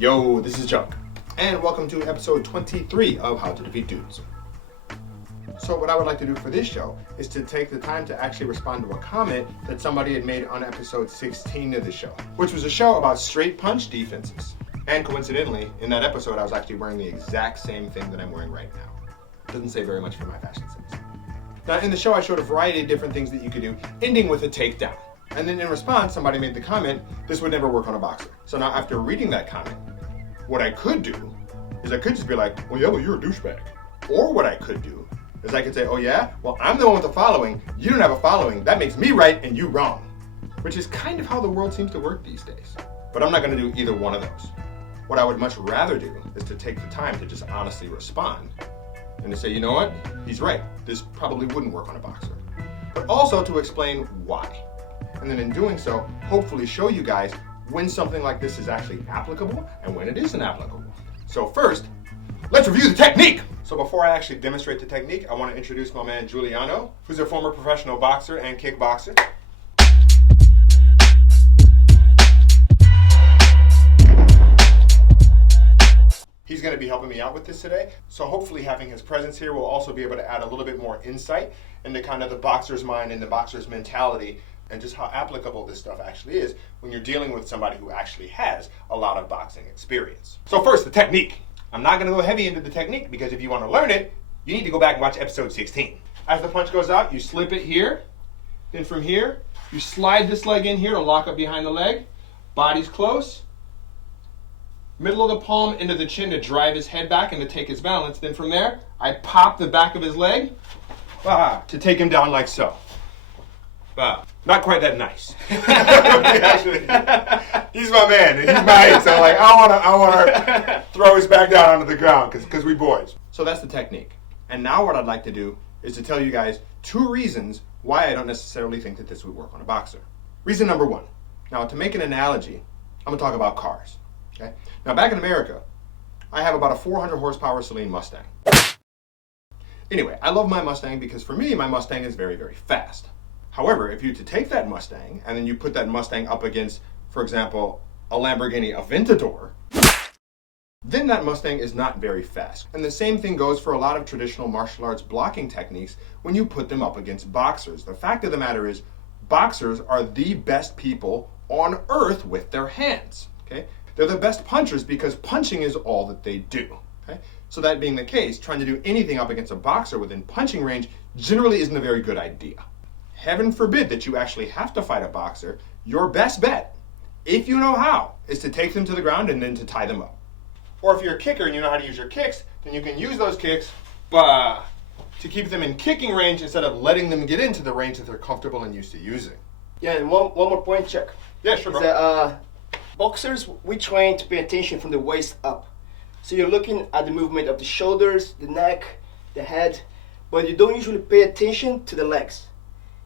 Yo, this is Chuck, and welcome to episode 23 of How to Defeat Dudes. So what I would like to do for this show is to take the time to actually respond to a comment that somebody had made on episode 16 of the show, which was a show about straight punch defenses. And coincidentally, in that episode, I was actually wearing the exact same thing that I'm wearing right now. Doesn't say very much for my fashion sense. Now, in the show, I showed a variety of different things that you could do, ending with a takedown. And then in response, somebody made the comment, this would never work on a boxer. So now after reading that comment, what I could do is I could just be like, well, yeah, well, you're a douchebag. Or what I could do is I could say, oh yeah, well, I'm the one with the following, you don't have a following, that makes me right and you wrong. Which is kind of how the world seems to work these days. But I'm not gonna do either one of those. What I would much rather do is to take the time to just honestly respond and to say, you know what, he's right, this probably wouldn't work on a boxer. But also to explain why. And then in doing so, hopefully show you guys when something like this is actually applicable and when it isn't applicable. So first, let's review the technique. So before I actually demonstrate the technique, I want to introduce my man Juliano, who's a former professional boxer and kickboxer. He's going to be helping me out with this today. So hopefully having his presence here will also be able to add a little bit more insight into kind of the boxer's mind and the boxer's mentality and just how applicable this stuff actually is when you're dealing with somebody who actually has a lot of boxing experience. So first, the technique. I'm not gonna go heavy into the technique because if you wanna learn it, you need to go back and watch episode 16. As the punch goes out, you slip it here. Then from here, you slide this leg in here to lock up behind the leg. Body's close. Middle of the palm into the chin to drive his head back and to take his balance. Then from there, I pop the back of his leg to take him down like so. Not quite that nice. He's my man, and he's my height, so like I wanna throw his back down onto the ground because we boys. So that's the technique. And now what I'd like to do is to tell you guys 2 reasons why I don't necessarily think that this would work on a boxer. Reason number 1. Now to make an analogy, I'm gonna talk about cars. Okay? Now back in America, I have about a 400 horsepower Saleen Mustang. Anyway, I love my Mustang because for me, my Mustang is very, very fast. However, if you to take that Mustang and then you put that Mustang up against, for example, a Lamborghini Aventador, then that Mustang is not very fast. And the same thing goes for a lot of traditional martial arts blocking techniques when you put them up against boxers. The fact of the matter is, boxers are the best people on earth with their hands. Okay? They're the best punchers because punching is all that they do. Okay? So that being the case, trying to do anything up against a boxer within punching range generally isn't a very good idea. Heaven forbid that you actually have to fight a boxer. Your best bet, if you know how, is to take them to the ground and then to tie them up. Or if you're a kicker and you know how to use your kicks, then you can use those kicks to keep them in kicking range instead of letting them get into the range that they're comfortable and used to using. Yeah, and one more point, Chuck. Yeah, sure, bro. That, boxers, we train to pay attention from the waist up. So you're looking at the movement of the shoulders, the neck, the head, but you don't usually pay attention to the legs.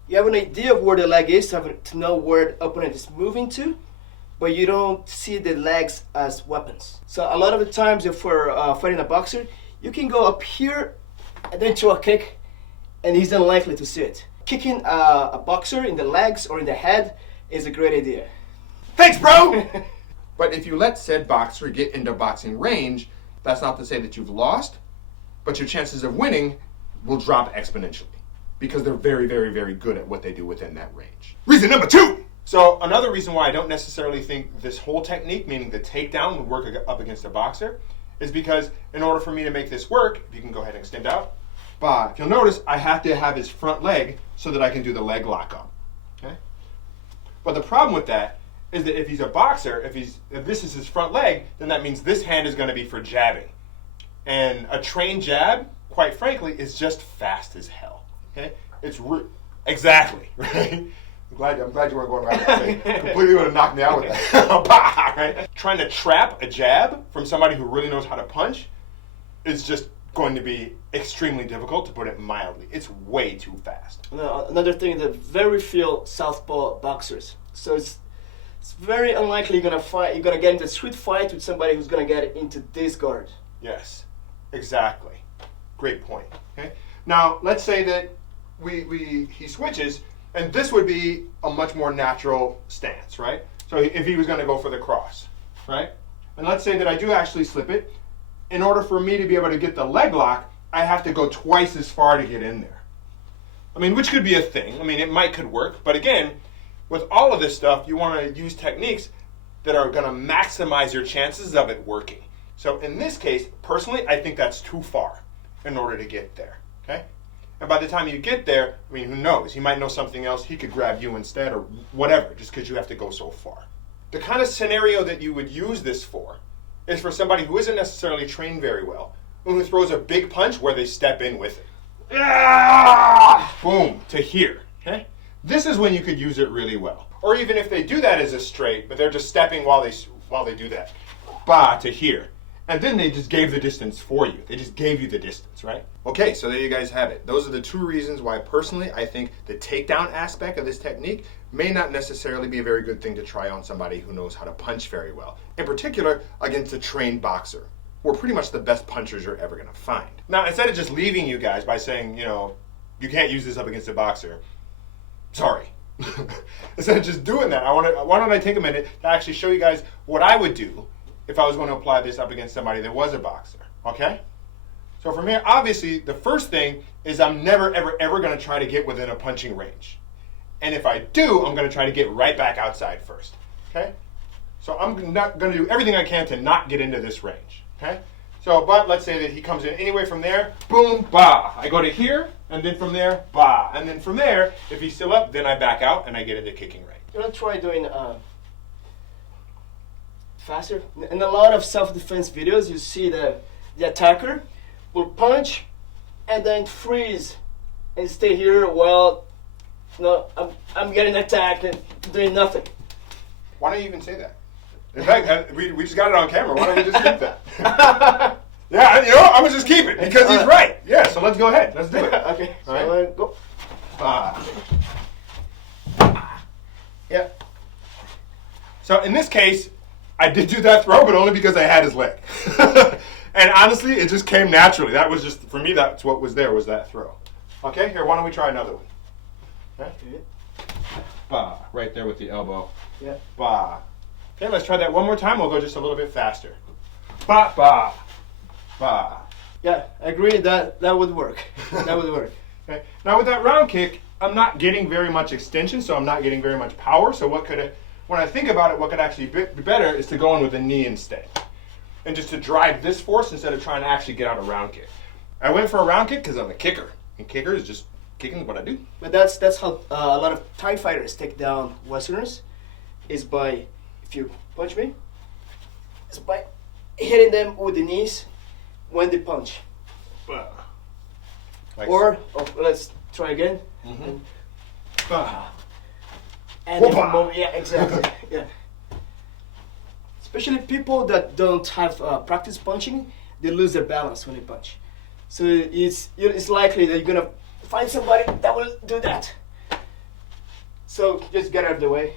You have an idea of where the leg is, to know where the opponent is moving to, but you don't see the legs as weapons. So a lot of the times if we're fighting a boxer, you can go up here and then throw a kick, and he's unlikely to see it. Kicking a boxer in the legs or in the head is a great idea. Thanks, bro! But if you let said boxer get into boxing range, that's not to say that you've lost, but your chances of winning will drop exponentially. Because they're very, very, very good at what they do within that range. Reason number 2! So another reason why I don't necessarily think this whole technique, meaning the takedown, would work up against a boxer, is because in order for me to make this work, if you can go ahead and extend out, if you'll notice, I have to have his front leg so that I can do the leg lockup. Okay? But the problem with that is that if he's a boxer, if this is his front leg, then that means this hand is going to be for jabbing. And a trained jab, quite frankly, is just fast as hell. Okay, it's exactly right. I'm glad you weren't going right that way. Completely would have knocked me out with that. Right? Trying to trap a jab from somebody who really knows how to punch is just going to be extremely difficult, to put it mildly. It's way too fast. Another thing, that very few southpaw boxers. So it's very unlikely you're gonna get into a street fight with somebody who's gonna get into this guard. Yes, exactly. Great point. Okay. Now let's say that he switches, and this would be a much more natural stance, right? So if he was going to go for the cross, right? and let's say that I do actually slip it, in order for me to be able to get the leg lock, I have to go twice as far to get in there. I mean, which could be a thing. I mean, it could work, but again, with all of this stuff, you want to use techniques that are going to maximize your chances of it working. So in this case, personally, I think that's too far in order to get there, okay? And by the time you get there, I mean, who knows? He might know something else. He could grab you instead or whatever, just because you have to go so far. The kind of scenario that you would use this for is for somebody who isn't necessarily trained very well, and who throws a big punch where they step in with it. Ah! Boom, to here, okay? This is when you could use it really well. Or even if they do that as a straight, but they're just stepping while they do that. Ba, to here. And then they just gave the distance for you. They just gave you the distance, right? Okay, so there you guys have it. Those are the 2 reasons why personally I think the takedown aspect of this technique may not necessarily be a very good thing to try on somebody who knows how to punch very well. In particular, against a trained boxer. We're pretty much the best punchers you're ever gonna find. Now, instead of just leaving you guys by saying, you know, you can't use this up against a boxer, sorry. Instead of just doing that, why don't I take a minute to actually show you guys what I would do if I was going to apply this up against somebody that was a boxer, okay? So from here, obviously, the first thing is I'm never, ever, ever going to try to get within a punching range. And if I do, I'm going to try to get right back outside first, okay? So I'm not going to do everything I can to not get into this range, okay? So, but let's say that he comes in anyway from there, boom, bah. I go to here, and then from there, bah. And then from there, if he's still up, then I back out and I get into kicking range. You want to try doing faster? In a lot of self-defense videos, you see the attacker will punch and then freeze and stay here while I'm getting attacked and doing nothing. Why don't you even say that? In fact, we just got it on camera. Why don't we just keep that? Yeah, you know, I'm going to just keep it because he's right. Yeah, so let's go ahead. Let's do it. Okay, all right, go. Yeah. So in this case, I did do that throw, but only because I had his leg. And honestly, it just came naturally. That was just, for me, that's what was there, was that throw. Okay, here, why don't we try another one? Okay. Bah, right there with the elbow. Yeah. Bah. Okay, let's try that one more time. We'll go just a little bit faster. Bah, bah, bah. Yeah, I agree that would work. That would work. Okay. Now with that round kick, I'm not getting very much extension, so I'm not getting very much power. So when I think about it, what could actually be better is to go in with a knee instead. And just to drive this force instead of trying to actually get out a round kick. I went for a round kick because I'm a kicker. And kicker is just kicking what I do. But that's how a lot of Thai fighters take down Westerners, is by, if you punch me, it's by hitting them with the knees when they punch. Like or let's try again. Mm-hmm. And yeah, exactly. Yeah. Especially people that don't have practice punching, they lose their balance when they punch. So it's likely that you're gonna find somebody that will do that. So just get out of the way,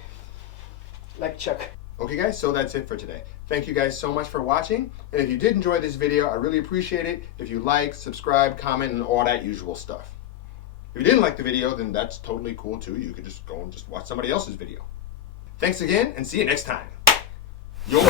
like Chuck. Okay guys, so that's it for today. Thank you guys so much for watching. And if you did enjoy this video, I really appreciate it if you like, subscribe, comment, and all that usual stuff. If you didn't like the video, then that's totally cool too. You could just go and just watch somebody else's video. Thanks again, and see you next time. Yo,